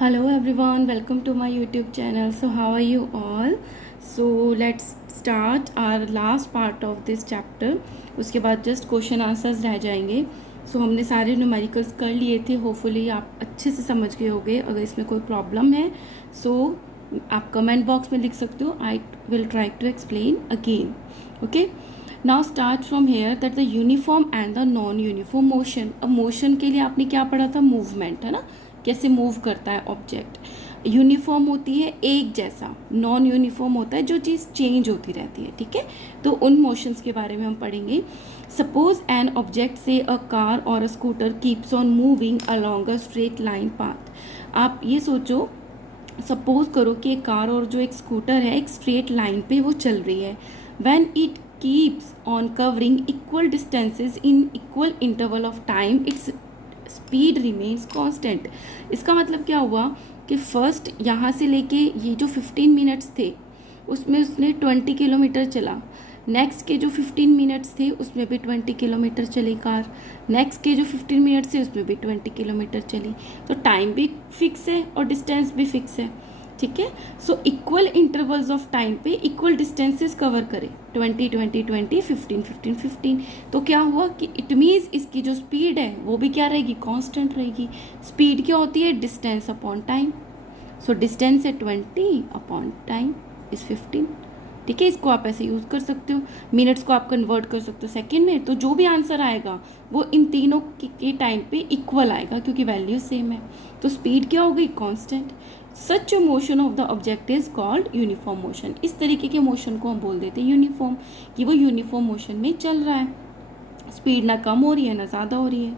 Hello everyone, welcome to my YouTube channel. So how are you all? So let's start our last part of this chapter. उसके बाद just question answers रह जाएंगे. सो हमने सारे numericals कर लिए थे. होपफुली आप अच्छे से समझ गए होंगे. अगर इसमें कोई प्रॉब्लम है सो आप कमेंट बॉक्स में लिख सकते हो. I will try to explain again. Okay, now start from here that the uniform and the non uniform motion. अब मोशन के लिए आपने क्या पढ़ा था? मूवमेंट, है ना, कैसे मूव करता है ऑब्जेक्ट. यूनिफॉर्म होती है एक जैसा, नॉन यूनिफॉर्म होता है जो चीज़ चेंज होती रहती है. ठीक है, तो उन मोशंस के बारे में हम पढ़ेंगे. सपोज एन ऑब्जेक्ट से अ कार और a scooter keeps on moving along a straight line path. आप ये सोचो, सपोज करो कि एक कार और जो एक स्कूटर है एक स्ट्रेट लाइन पे वो चल रही है. When it keeps on covering equal distances in equal interval of time, its speed remains constant. इसका मतलब क्या हुआ कि फर्स्ट यहाँ से लेके ये जो 15 मिनट्स थे उसमें उसने 20 किलोमीटर चला. नेक्स्ट के जो 15 मिनट्स थे उसमें भी 20 किलोमीटर चली कार. नेक्स्ट के जो 15 मिनट्स थे उसमें भी 20 किलोमीटर चली. तो टाइम भी फिक्स है और डिस्टेंस भी फिक्स है. ठीक है, so equal intervals of time पे इक्वल डिस्टेंसेस कवर करें. 20 20 20 15 15 15. तो क्या हुआ कि इट मीन्स इसकी जो स्पीड है वो भी क्या रहेगी? कांस्टेंट रहेगी. स्पीड क्या होती है? Distance upon time. So distance है 20 अपॉन टाइम इज 15. ठीक है, इसको आप ऐसे यूज़ कर सकते हो. मिनट्स को आप कन्वर्ट कर सकते हो सेकेंड में. तो जो भी आंसर आएगा वो इन तीनों के टाइम पे इक्वल आएगा क्योंकि वैल्यू सेम है. तो स्पीड क्या हो गई? Constant. Such motion of the object is called uniform motion. इस तरीके के मोशन को हम बोल देते हैं यूनिफॉर्म, कि वो यूनिफॉर्म मोशन में चल रहा है. स्पीड ना कम हो रही है ना ज़्यादा हो रही है.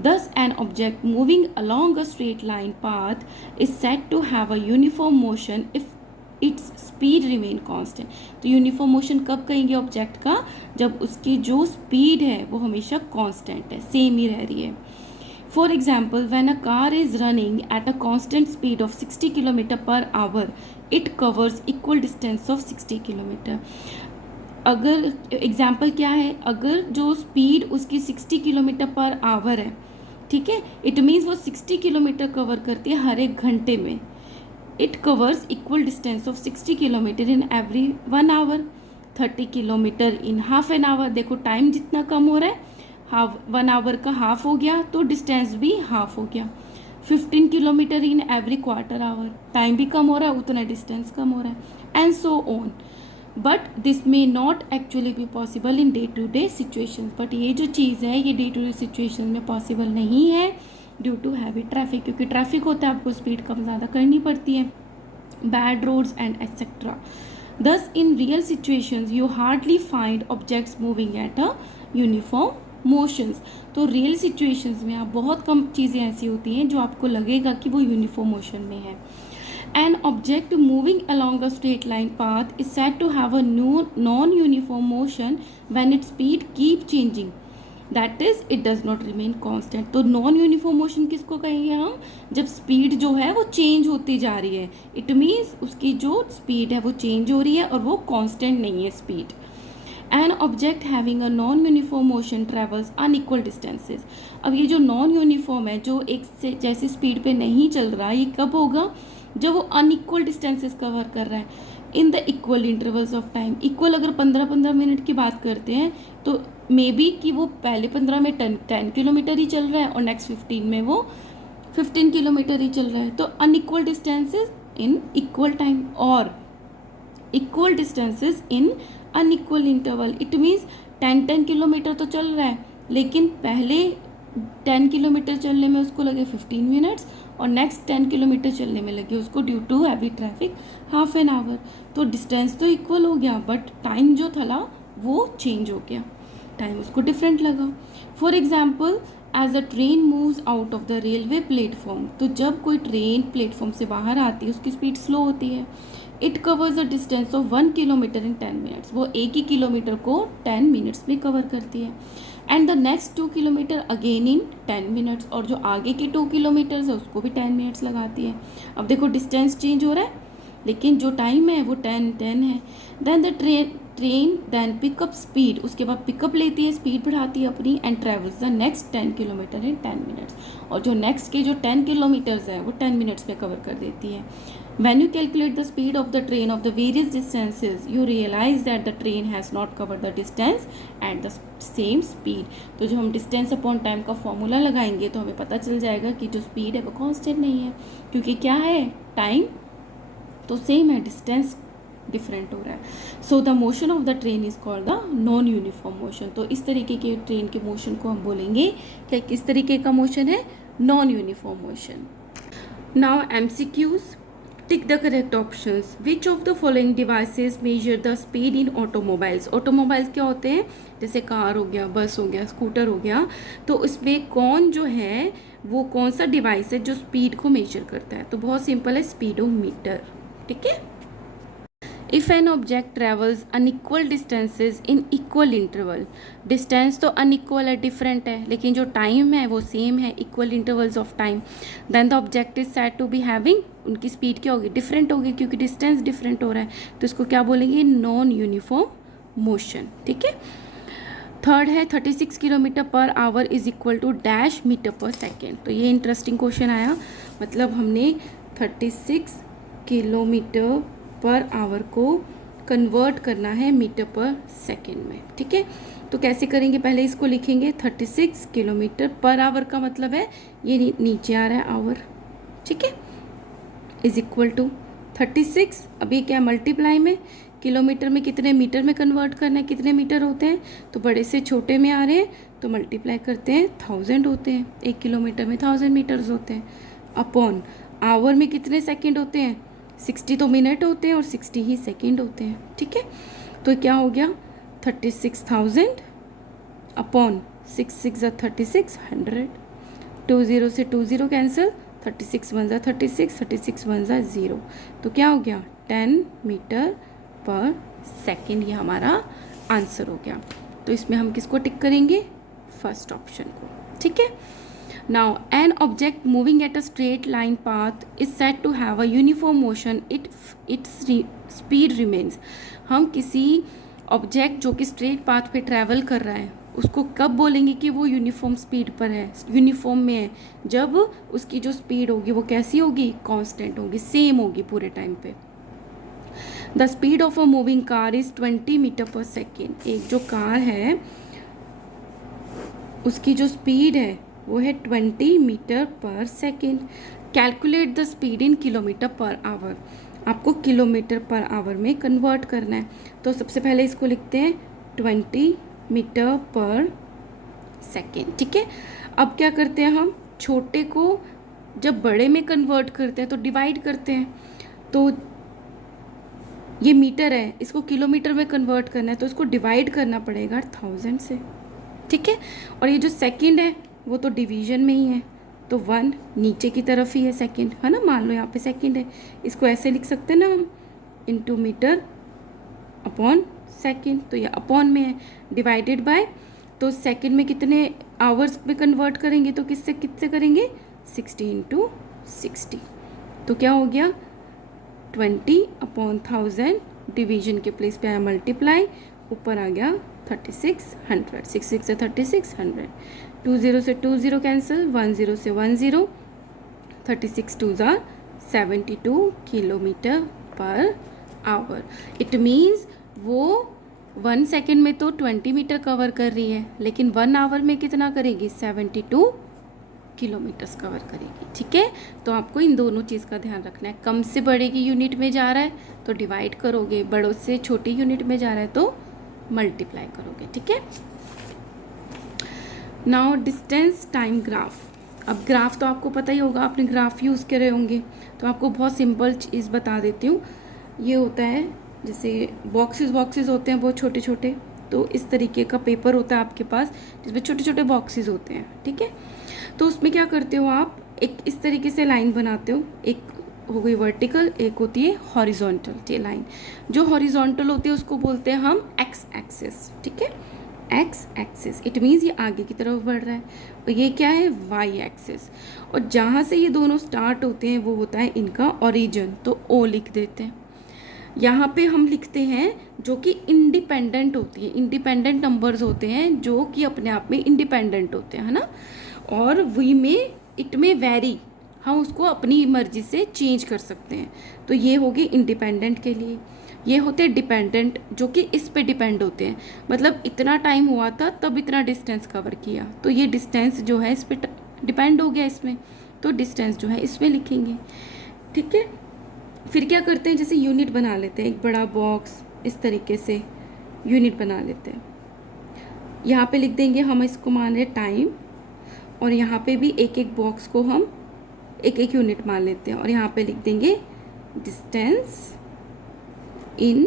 Thus, an object moving along a straight line path is said to have a uniform motion if its speed remain constant. तो यूनिफॉर्म मोशन कब कहेंगे ऑब्जेक्ट का? जब उसकी जो स्पीड है वो हमेशा कांस्टेंट है, सेम ही रह रही है. For example, when a car is running at a constant speed of 60 km per hour, it covers equal distance of 60 km. अगर एग्जाम्पल क्या है, अगर जो स्पीड उसकी 60 किलोमीटर पर आवर है, ठीक है, इट मीन्स वो 60 किलोमीटर कवर करती है हर एक घंटे में. It covers equal distance of 60 kilometre in every 1 hour. 30 kilometre in half an hour. देखो टाइम जितना कम हो रहा है, हाफ 1 आवर का हाफ हो गया तो डिस्टेंस भी हाफ हो गया. 15 kilometre in every quarter hour. Time भी कम हो रहा है उतना डिस्टेंस कम हो रहा है, and so on. But this may not actually be possible in day to day situation. But ये जो चीज़ है ये डे टू डे सिचुएशन में पॉसिबल नहीं है ड्यू टू हैवी ट्रैफिक. क्योंकि ट्रैफिक होता है, आपको स्पीड कम ज़्यादा करनी पड़ती है, bad roads and etcetera. Thus in real situations you hardly find objects moving at a uniform motions. तो रियल सिचुएशंस में आप बहुत कम चीज़ें ऐसी होती हैं जो आपको लगेगा कि वो यूनिफॉर्म मोशन में है. An object moving along a straight line path is said to have a non-uniform motion when its speed keep changing. That is, it does not remain constant. तो नॉन यूनिफॉर्म मोशन किसको कहेंगे हम? जब speed जो है वो change होती जा रही है. इट मीन्स उसकी जो स्पीड है वो चेंज हो रही है और वो कांस्टेंट नहीं है speed. An object having a non-uniform motion travels unequal distances. अब ये जो नॉन यूनिफॉर्म है, जो एक से जैसी स्पीड पे नहीं चल रहा, ये कब होगा? जब वो अनइक्वल डिस्टेंसेस कवर कर रहा है in the equal intervals of time. Equal अगर 15-15 मिनट की बात करते हैं तो मे बी कि वो पहले 15 में 10 किलोमीटर ही चल रहा है और नेक्स्ट 15 में वो 15 किलोमीटर ही चल रहा है. तो unequal distances in equal time और equal distances in unequal interval. It means 10 kilometre तो चल रहा है लेकिन पहले 10 किलोमीटर चलने में उसको लगे 15 मिनट्स और नेक्स्ट 10 किलोमीटर चलने में लगे उसको due to heavy traffic half an hour. तो डिस्टेंस तो इक्वल हो गया बट टाइम जो था वो चेंज हो गया, टाइम उसको डिफरेंट लगा. For example, as a train moves out of the railway platform. तो जब कोई ट्रेन प्लेटफॉर्म से बाहर आती है उसकी स्पीड स्लो होती है. It covers a distance of 1 kilometre in 10 minutes. वो एक ही किलोमीटर को 10 मिनट्स में कवर करती है. And the next 2 kilometre again in 10 minutes. और जो आगे के 2 किलोमीटर्स है उसको भी 10 मिनट्स लगाती है. अब देखो डिस्टेंस चेंज हो रहा है, लेकिन जो टाइम है वो 10 है। Then the train then pick up speed, उसके बाद पिकअप लेती है, स्पीड बढ़ाती है अपनी, and travels the next 10 kilometre in 10 minutes, और जो नेक्स्ट के जो 10 किलोमीटर्स है वो 10 मिनट्स पे कवर कर देती है। When you calculate the speed of the train of the various distances, you realize that the train has not covered the distance at the same speed. तो जो हम distance upon time का formula लगाएंगे तो हमें पता चल जाएगा कि जो स्पीड है वो कांस्टेंट नहीं है, क्योंकि क्या है, टाइम तो सेम है, डिस्टेंस डिफरेंट हो रहा है। So the motion of the train is called the non uniform motion. तो इस तरीके के ट्रेन के मोशन को हम बोलेंगे कि किस तरीके का मोशन है, non uniform motion. Now MCQs, tick the correct options. Which of the following devices measure the speed in automobiles. Automobiles क्या होते हैं, जैसे कार हो गया, बस हो गया, स्कूटर हो गया, तो इसमें कौन जो है वो कौन सा डिवाइस है जो स्पीड को मेजर करता है, तो बहुत सिंपल है, स्पीडोमीटर। ठीक है। If an object travels unequal distances in equal interval, distance तो अनइक्वल है, डिफरेंट है, लेकिन जो टाइम है वो सेम है, equal intervals of time, then the object is said to be having, उनकी स्पीड क्या होगी, डिफरेंट होगी, क्योंकि डिस्टेंस डिफरेंट हो रहा है, तो इसको क्या बोलेंगे, नॉन यूनिफॉर्म मोशन। ठीक है। थर्ड है 36 kilometre per hour is equal to dash metre per second. तो ये इंटरेस्टिंग क्वेश्चन आया, मतलब हमने 36 किलोमीटर पर आवर को कन्वर्ट करना है मीटर पर सेकेंड में। ठीक है, तो कैसे करेंगे, पहले इसको लिखेंगे 36 किलोमीटर पर आवर का मतलब है ये नीचे आ रहा है आवर, ठीक है, इज इक्वल टू 36, अभी क्या मल्टीप्लाई में, किलोमीटर में कितने मीटर में कन्वर्ट करना है, कितने मीटर होते हैं, तो बड़े से छोटे में आ रहे हैं तो मल्टीप्लाई करते हैं 1000 होते हैं, 1 किलोमीटर में 1000 मीटर्स होते हैं, अपॉन आवर में कितने सेकंड होते हैं, 60 तो मिनट होते हैं और 60 ही सेकंड होते हैं। ठीक है, तो क्या हो गया 36,000 अपॉन 6 6 36 100, 20 से 20 कैंसिल, 36 1 36, 36 1 0, तो क्या हो गया 10 मीटर पर सेकेंड, ये हमारा आंसर हो गया। तो इसमें हम किसको टिक करेंगे, फर्स्ट ऑप्शन को। ठीक है। Now, an object moving at a straight line path is said to have a uniform motion. Its speed remains. हम किसी ऑब्जेक्ट जो कि स्ट्रेट पाथ पे ट्रैवल कर रहा है उसको कब बोलेंगे कि वो यूनिफॉर्म स्पीड पर है, यूनिफॉर्म में है, जब उसकी जो स्पीड होगी वो कैसी होगी, कांस्टेंट होगी, सेम होगी पूरे टाइम पे। The speed of a moving car is 20 metre per second. एक जो कार है उसकी जो स्पीड है वो है 20 metre per second. Calculate the speed in kilometre per our, आपको किलोमीटर पर आवर में कन्वर्ट करना है, तो सबसे पहले इसको लिखते हैं 20 मीटर पर सेकेंड। ठीक है, अब क्या करते हैं हम, छोटे को जब बड़े में कन्वर्ट करते हैं तो डिवाइड करते हैं, तो ये मीटर है, इसको किलोमीटर में कन्वर्ट करना है तो इसको डिवाइड करना पड़ेगा 1000 से। ठीक है, और ये जो सेकेंड है वो तो डिवीजन में ही है, तो 1 नीचे की तरफ ही है सेकंड, है ना, मान लो यहाँ पे सेकंड है, इसको ऐसे लिख सकते हैं ना हम, इनटू मीटर अपॉन सेकंड, तो ये अपॉन में है, डिवाइडेड बाय, तो सेकंड में कितने आवर्स में कन्वर्ट करेंगे, तो किससे कितने करेंगे, 60 × 60, तो क्या हो गया 20 अपॉन 1000, डिवीजन के प्लेस पे आया मल्टीप्लाई, ऊपर आ गया 3600, 6 6 से 3600, 20 से 20 कैंसिल, 10 से 10, 36 2 72 kilometre per our. It means वो 1 सेकेंड में तो 20 मीटर कवर कर रही है, लेकिन 1 आवर में कितना करेगी, 72 किलोमीटर्स कवर करेगी। ठीक है, तो आपको इन दोनों चीज़ का ध्यान रखना है, कम से बड़े की यूनिट में जा रहा है तो डिवाइड करोगे, बड़ों से छोटी यूनिट में जा रहा है तो मल्टीप्लाई करोगे। ठीक है। Now distance time graph. अब ग्राफ तो आपको पता ही होगा, आपने ग्राफ यूज़ करे होंगे, तो आपको बहुत सिंपल चीज़ बता देती हूँ। ये होता है जैसे बॉक्सेस होते हैं बहुत छोटे छोटे, तो इस तरीके का पेपर होता है आपके पास जिसमें छोटे छोटे बॉक्सेस होते हैं। ठीक है, तो उसमें क्या करते हो आप, एक इस तरीके से लाइन बनाते हो, एक हो गई वर्टिकल, एक होती है हॉरिजॉन्टल। ये लाइन जो हॉरिजॉन्टल होती है उसको बोलते हैं हम एक्स एक्सिस। ठीक है, एक्स एक्सिस, इट मीन्स ये आगे की तरफ बढ़ रहा है, और ये क्या है, वाई एक्सिस। और जहाँ से ये दोनों स्टार्ट होते हैं वो होता है इनका ओरिजिन, तो ओ लिख देते हैं। यहाँ पे हम लिखते हैं जो कि इंडिपेंडेंट होती है, इंडिपेंडेंट नंबर्स होते हैं जो कि अपने आप में इंडिपेंडेंट होते हैं, है ना। और वी में इट में वेरी, हम उसको अपनी मर्जी से चेंज कर सकते हैं। तो ये होगी इंडिपेंडेंट के लिए। ये होते हैं डिपेंडेंट, जो कि इस पे डिपेंड होते हैं, मतलब इतना टाइम हुआ था तब इतना डिस्टेंस कवर किया, तो ये डिस्टेंस जो है इस पे डिपेंड हो गया इसमें, तो डिस्टेंस जो है इसमें लिखेंगे। ठीक है, फिर क्या करते हैं, जैसे यूनिट बना लेते हैं, एक बड़ा बॉक्स इस तरीके से यूनिट बना लेते हैं। यहाँ पे लिख देंगे, हम इसको मान रहे टाइम, और यहाँ पे भी एक एक बॉक्स को हम एक एक यूनिट मान लेते हैं, और यहाँ पे लिख देंगे डिस्टेंस इन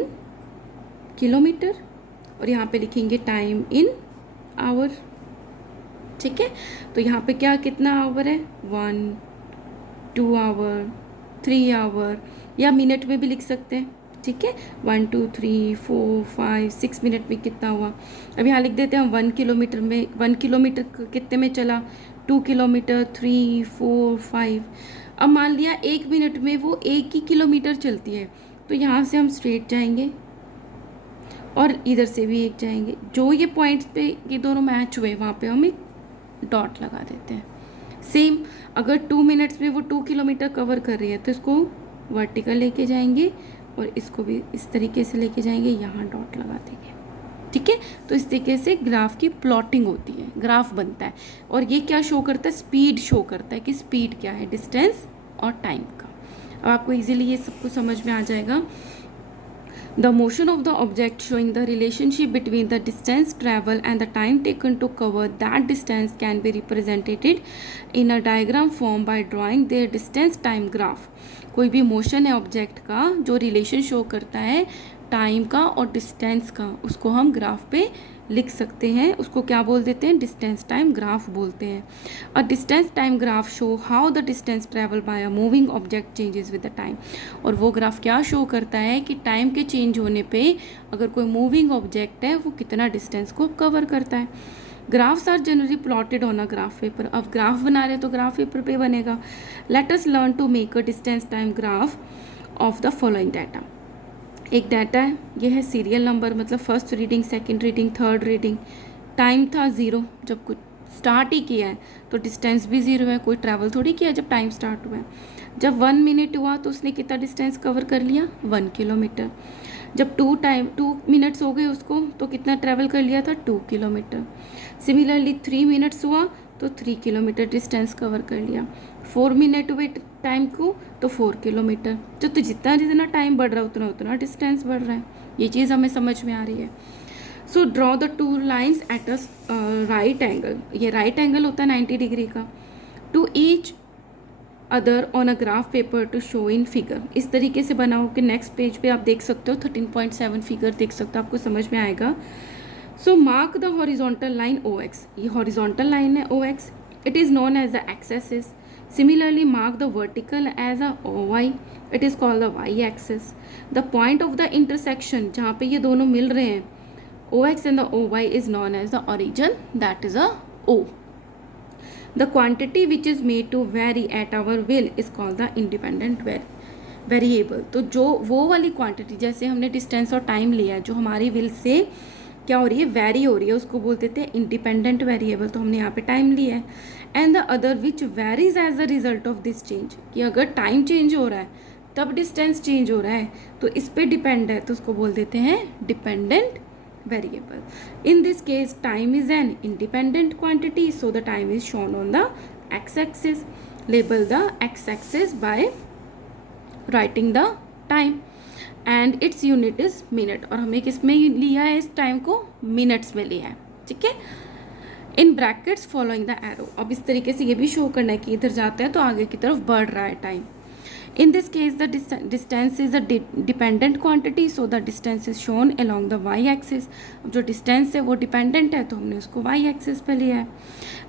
किलोमीटर, और यहाँ पे लिखेंगे टाइम इन आवर। ठीक है, तो यहाँ पे क्या कितना आवर है, 1 2 आवर 3 आवर, या मिनट में भी लिख सकते हैं। ठीक है, 1 2 3 4 5 6 मिनट में कितना हुआ। अब यहाँ लिख देते हैं 1 किलोमीटर में, 1 किलोमीटर कितने में चला, 2 किलोमीटर 3 4 5। अब मान लिया 1 मिनट में वो 1 ही किलोमीटर चलती है, तो यहाँ से हम स्ट्रेट जाएंगे और इधर से भी एक जाएंगे, जो ये पॉइंट्स पे ये दोनों मैच हुए वहाँ पे हम एक डॉट लगा देते हैं। सेम अगर 2 मिनट्स में वो 2 किलोमीटर कवर कर रही है तो इसको वर्टिकल लेके जाएंगे और इसको भी इस तरीके से लेके जाएंगे, यहाँ डॉट लगा देंगे। ठीक है, तो इस तरीके से ग्राफ की प्लॉटिंग होती है, ग्राफ बनता है। और ये क्या शो करता है, स्पीड शो करता है कि स्पीड क्या है, डिस्टेंस और टाइम का। अब आपको इजीली ये सब कुछ समझ में आ जाएगा। The motion of the object showing the relationship between the distance traveled and the time taken to cover that distance can be represented in a diagram form by drawing their distance time graph. कोई भी motion है object का जो relation show करता है time का और distance का, उसको हम ग्राफ पे लिख सकते हैं। उसको क्या बोल देते हैं, डिस्टेंस टाइम ग्राफ बोलते हैं। अ distance time graph show how the distance travel by a moving object changes with the time. और वो ग्राफ क्या शो करता है कि टाइम के चेंज होने पे अगर कोई मूविंग ऑब्जेक्ट है वो कितना डिस्टेंस को कवर करता है। Graphs are generally plotted on a graph paper. अब ग्राफ बना रहे तो ग्राफ पेपर पे बनेगा। Let us learn to make a distance time graph of the following data. एक डाटा है, ये है सीरियल नंबर, मतलब first reading, second reading, third reading. Time था 0, जब कुछ स्टार्ट ही किया है तो डिस्टेंस भी 0 है, कोई ट्रैवल थोड़ी किया जब टाइम स्टार्ट हुआ है। जब 1 मिनट हुआ तो उसने कितना डिस्टेंस कवर कर लिया, 1 किलोमीटर। जब 2 मिनट्स हो गए उसको तो कितना ट्रैवल कर लिया था, 2 किलोमीटर। सिमिलरली 3 मिनट्स हुआ तो 3 किलोमीटर डिस्टेंस कवर कर लिया। 4 मिनट हुए टाइम को तो 4 किलोमीटर। तो जितना जितना टाइम बढ़ रहा है उतना उतना डिस्टेंस बढ़ रहा है। ये चीज़ हमें समझ में आ रही है। So draw the 2 lines at a right angle. ये राइट एंगल होता है 90 डिग्री का। To each other on a graph paper to show in figure. इस तरीके से बनाओ कि नेक्स्ट पेज पे आप देख सकते हो 13.7 फिगर देख सकते हो, आपको समझ में आएगा। So mark the horizontal line OX। ये हॉरिजॉन्टल लाइन है OX, it is known as the x axis. Similarly, mark the vertical as a OY. It is called the Y axis. The point of the intersection जहाँ पे ये दोनों मिल रहे हैं OX and the OY is known as the origin, that is a O. The quantity which is made to vary at our will is called the independent variable. तो जो वो वाली क्वांटिटी, जैसे हमने डिस्टेंस और टाइम लिया है जो हमारी विल से क्या हो रही है, वेरी हो रही है, उसको बोलते थे इंडिपेंडेंट वेरिएबल। तो हमने यहाँ पे टाइम लिया है। And the other which varies as the result of this change, कि अगर टाइम चेंज हो रहा है तब डिस्टेंस चेंज हो रहा है तो इस पे डिपेंड है, तो उसको बोल देते हैं dependent variable. In this case time is an independent quantity, so the time is shown on the x axis. Label the x axis by writing the time and its unit is minute. और हमें किस में लिया है, इस time को minutes में लिया है। ठीक है, in brackets following the arrow. अब इस तरीके से ये भी शो करना है कि इधर जाता है तो आगे की तरफ बढ़ रहा है time. In this case the distance is a dependent quantity, so the distance is shown along the Y axis. जो डिस्टेंस है वो डिपेंडेंट है तो हमने उसको वाई एक्सिस पे लिया है।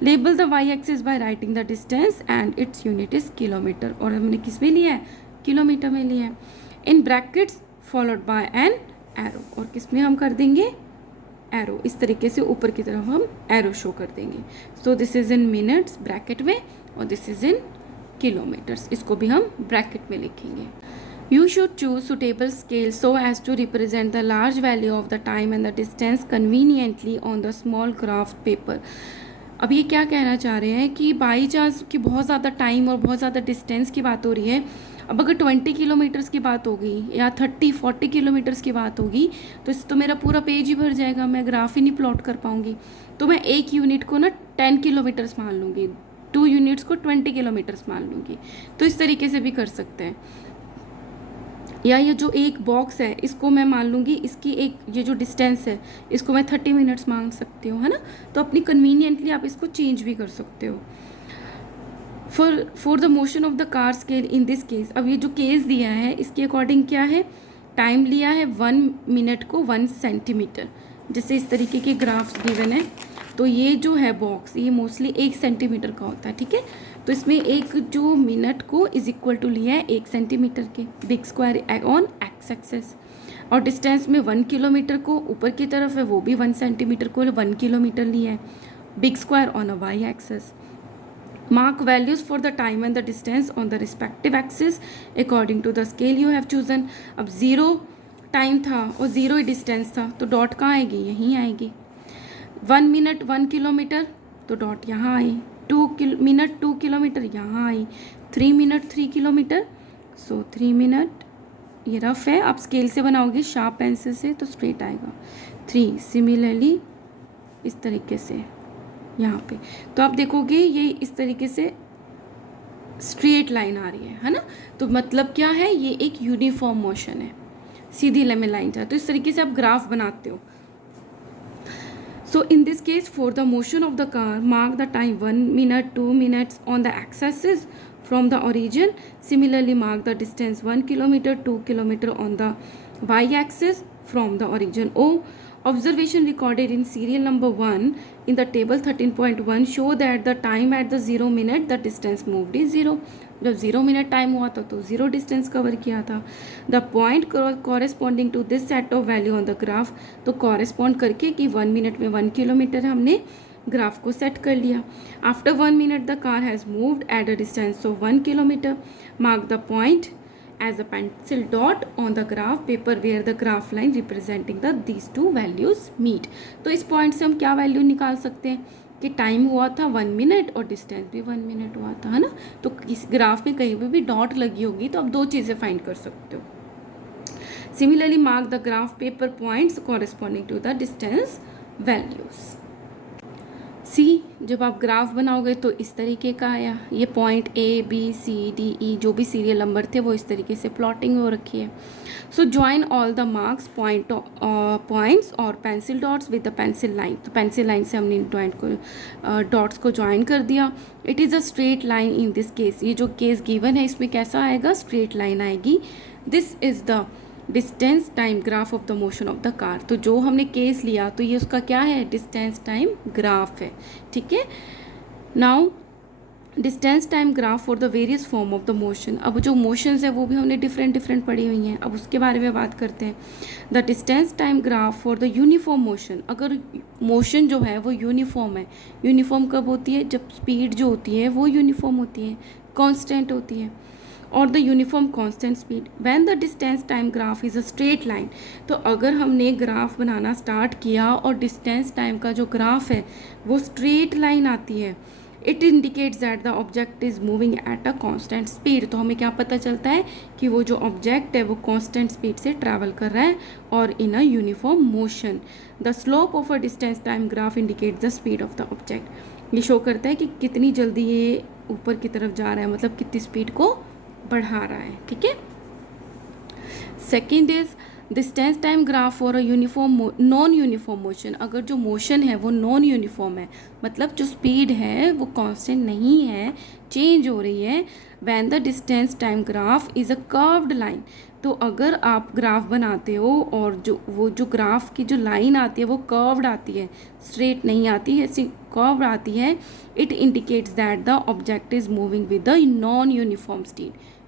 Label the Y axis by writing the distance and its unit is kilometre. और हमने किस में लिया है, किलोमीटर में लिया है। In brackets followed by an arrow. और किस में हम कर देंगे, एरो, इस तरीके से ऊपर की तरफ हम एरो शो कर देंगे. So this is in minutes bracket में और दिस इज़ इन किलोमीटर्स, इसको भी हम ब्रैकेट में लिखेंगे. You should choose suitable scale so as to represent the large value of the time and the distance conveniently on the small graph paper. अब ये क्या कहना चाह रहे हैं कि बाई चांस कि बहुत ज़्यादा टाइम और बहुत ज़्यादा डिस्टेंस की बात हो रही है. अब अगर 20 किलोमीटर्स की बात होगी या 30-40 किलोमीटर्स की बात होगी तो इससे तो मेरा पूरा पेज ही भर जाएगा, मैं ग्राफ ही नहीं प्लॉट कर पाऊँगी. तो मैं एक यूनिट को ना 10 किलोमीटर्स मान लूँगी, 2 यूनिट्स को 20 किलोमीटर्स मान लूँगी. तो इस तरीके से भी कर सकते हैं. या ये जो एक बॉक्स है इसको मैं मान लूँगी, इसकी एक ये जो डिस्टेंस है इसको मैं 30 मिनट्स मान सकती हूँ, है ना. तो अपनी कन्वीनियंटली आप इसको चेंज भी कर सकते हो. For the motion of the car scale in this case, अब ये जो केस दिया है इसके अकॉर्डिंग क्या है, टाइम लिया है 1 मिनट को 1 सेंटीमीटर. जैसे इस तरीके के ग्राफ्स गिवन है तो ये जो है बॉक्स ये मोस्टली 1 सेंटीमीटर का होता है. ठीक है, तो इसमें एक जो मिनट को इज इक्वल टू लिया है 1 सेंटीमीटर के, big square on X axes. और डिस्टेंस में 1 किलोमीटर को ऊपर की तरफ है वो भी 1 सेंटीमीटर को 1 किलोमीटर लिया है, big square on a Y axes. Mark values for the time and the distance on the respective axis according to the scale you have chosen. अब 0 टाइम था और 0 ही डिस्टेंस था तो डॉट कहाँ आएगी, यहीं आएगी. 1 मिनट 1 किलोमीटर तो डॉट यहाँ आई. 2 मिनट 2 किलोमीटर यहाँ आई. 3 मिनट 3 किलोमीटर, सो 3 मिनट. ये रफ है, आप स्केल से बनाओगे शार्प पेंसिल से तो स्ट्रेट आएगा. 3 सिमिलरली इस तरीके से यहाँ पे. तो आप देखोगे ये इस तरीके से स्ट्रेट लाइन आ रही है ना. तो मतलब क्या है, ये एक यूनिफॉर्म मोशन है, सीधी लंबी लाइन है. तो इस तरीके से आप ग्राफ बनाते हो. So in this case for the motion of the car mark the time 1 minute 2 minutes on the axes from the origin. Similarly mark the distance 1 kilometre 2 kilometre on the Y axis from the origin. ओ observation recorded in serial number 1 in the table 13.1 show that the time at the 0 minute the distance moved is 0. जब 0 minute time हुआ था तो 0 distance cover किया था. The point corresponding to this set of value on the graph, तो correspond करके कि 1 minute में 1 किलोमीटर हमने ग्राफ को सेट कर लिया. After 1 minute the car has moved at a distance of 1 kilometre. Mark the point as a pencil dot on the graph paper where the graph line representing these two values meet. तो इस point से हम क्या value निकाल सकते हैं कि time हुआ था 1 मिनट और डिस्टेंस भी 1 मिनट हुआ था, है ना. तो इस ग्राफ में कहीं पे भी डॉट लगी होगी तो आप 2 चीज़ें फाइंड कर सकते हो. Similarly mark the graph paper points corresponding to the distance values. See, जब आप ग्राफ बनाओगे तो इस तरीके का आया. ये point A B C D E जो भी सीरियल नंबर थे वो इस तरीके से प्लॉटिंग हो रखी है. So join all the marks points और pencil dots with the pencil line. तो पेंसिल लाइन से हमने डॉट्स को ज्वाइन कर दिया. It is a straight line in this case. ये जो केस गिवन है इसमें कैसा आएगा, स्ट्रेट लाइन आएगी. This is the distance time graph of the motion of the car. तो जो हमने केस लिया तो ये उसका क्या है, डिस्टेंस टाइम ग्राफ है. ठीक है. Now distance time graph for the various form of the motion. अब जो मोशंस है वो भी हमने डिफरेंट पढ़ी हुई हैं. अब उसके बारे में बात करते हैं. The distance time graph for the uniform motion. अगर मोशन जो है वो यूनिफॉर्म है, यूनिफॉर्म कब होती है, जब स्पीड जो होती है वो यूनिफॉर्म होती है, कॉन्स्टेंट होती है. और the uniform constant speed when the distance time graph is a straight line. तो अगर हमने ग्राफ बनाना स्टार्ट किया और डिस्टेंस टाइम का जो ग्राफ है वो स्ट्रेट लाइन आती है, it indicates that the object is moving at a constant speed. तो हमें क्या पता चलता है कि वो जो ऑब्जेक्ट है वो कांस्टेंट स्पीड से ट्रैवल कर रहा है और in a uniform motion. The slope of a distance time graph indicates the speed of the object. ये शो करता है कि कितनी जल्दी ये ऊपर की तरफ जा रहा है, मतलब कितनी स्पीड को बढ़ा रहा है. ठीक है. Second is distance time graph for a uniform non uniform motion. अगर जो मोशन है वो नॉन यूनिफॉर्म है, मतलब जो स्पीड है वो कांस्टेंट नहीं है, चेंज हो रही है. When the distance time graph is a curved line. तो अगर आप ग्राफ बनाते हो और जो ग्राफ की जो लाइन आती है वो कर्व्ड आती है, स्ट्रेट नहीं आती है, ऐसी कर्व्ड आती है, it indicates that the object is moving with the non uniform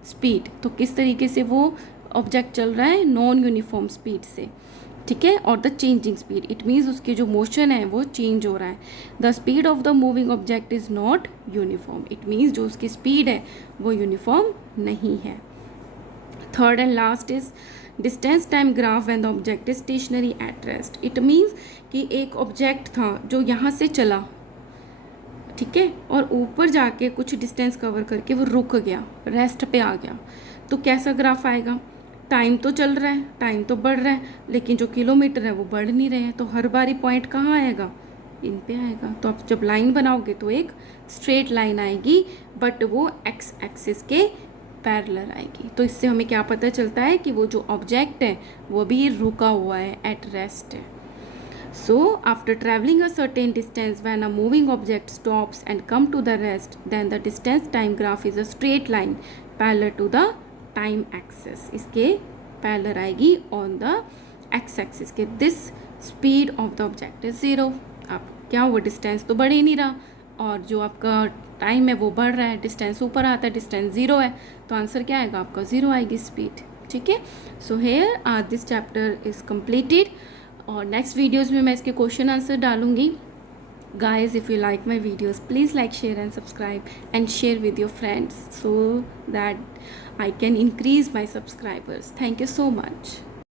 speed. तो किस तरीके से वो ऑब्जेक्ट चल रहा है, नॉन यूनिफॉर्म स्पीड से. ठीक है, और the changing speed, it means उसके जो मोशन है वो चेंज हो रहा है. The speed of the moving object is not uniform, it means जो उसकी स्पीड है वो यूनिफॉर्म नहीं है. Third and last is distance time graph when the object is stationary at rest. It means कि एक ऑब्जेक्ट था जो यहाँ से चला, ठीक है, और ऊपर जाके कुछ डिस्टेंस कवर करके वो रुक गया, रेस्ट पे आ गया, तो कैसा ग्राफ आएगा? टाइम तो चल रहा है, टाइम तो बढ़ रहा है, लेकिन जो किलोमीटर है वो बढ़ नहीं रहे हैं, तो हर बारी पॉइंट कहाँ आएगा? इन पे आएगा. तो आप जब लाइन बनाओगे तो एक स्ट्रेट लाइन आएगी, बट वो एक्स एक्सिस के पैरेलल आएगी. तो इससे हमें क्या पता चलता है कि वो जो ऑब्जेक्ट है वो भी रुका हुआ है, एट रेस्ट है. So, after traveling a certain distance, when a moving object stops and come to the rest, then the distance time graph is a straight line parallel to the time axis. इसके parallel आएगी on the x axis के. This speed of the object is 0. अब क्या हुआ? Distance तो बढ़ ही नहीं रहा, और जो आपका टाइम है वो बढ़ रहा है, डिस्टेंस ऊपर आता है, डिस्टेंस 0 है, तो आंसर क्या आएगा आपका? 0 आएगी स्पीड. ठीक है. So here this chapter is completed, और नेक्स्ट वीडियोज़ में मैं इसके क्वेश्चन आंसर डालूंगी. Guys, if you like my videos, please like, share and subscribe and share with your friends, so that I can increase my subscribers. Thank you so much.